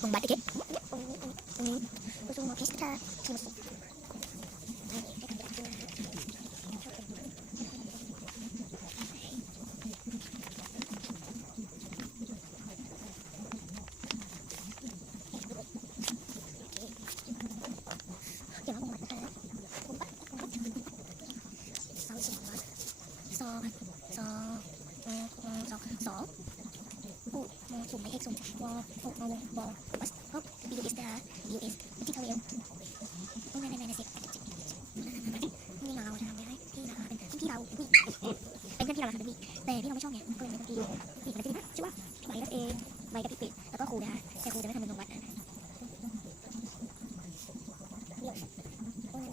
membatik ya. Ini usul mau kita dùng máy dùng bò bus hop US USที่เขาเลี้ยงไม่สินี่เราทำไม่ได้พี่เราเป็นพี่เราเป็นเพื่อนพี่เราทำเป็นพี่แต่พี่เราไม่ชอบไงก็เลยไม่ต้องพี่มันจะดีชื่อว่าใบกับเอใบกับพี่เป็ดแล้วก็ครูนะคะแต่ครูจะไม่ทำเป็นลงวัดนะ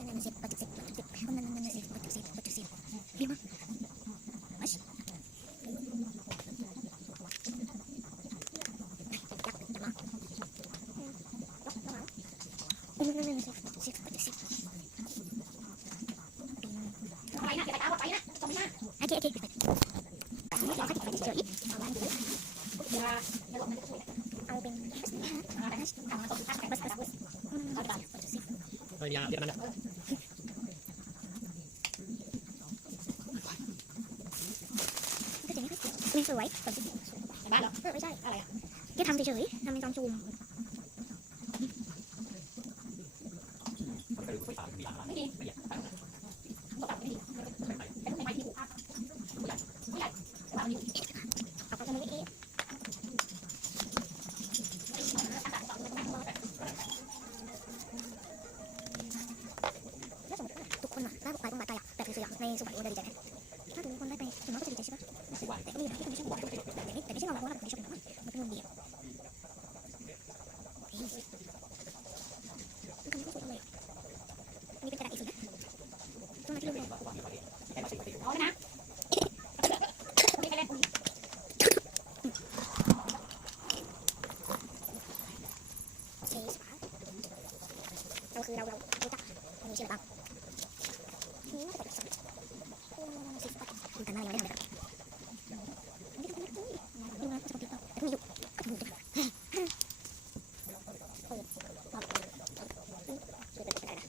นั่นสิปัจจุบันนั่นสิปัจจุบันดีมากไม่ยากเดี๋ยวมันสวยบ้านเหรอไม่ใช่อะไรอ่ะแค่ทำเฉยๆทำเป็นจอมจูมทุกคนน่ะน่าบอกไปต้องบาดใจอ่ะแต่คือในสุพรรณโอเดอร์ดีใจไหมถ้าถึงคนได้ไปถึงน้องก็จะดีใจใช่ปะแต่ก็มีที่คนไม่ชอบแต่ไม่ใช่เราเพราะว่าเราไม่ชอบมันเป็นเงินดีมันก็สวยเลยนี่เป็นกระดาษอีกสินะต้องมาที่รูปเลยเอาเลยนะเราคือเรารู้จักมีชื่ออะไรบ้างนี่มันจะเป็นสิคุณกันหน้ายังไม่ทำเลยดูนะจะติดต่อแต่ไม่อยู่ก็ถูกด้วยโอ้ยรอบช่วยเป็นอะไรนะ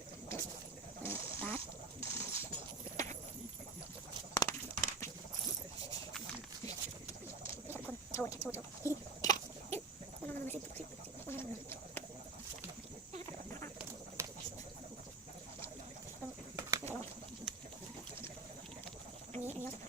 บาสคนโชว์มันสิอันนี้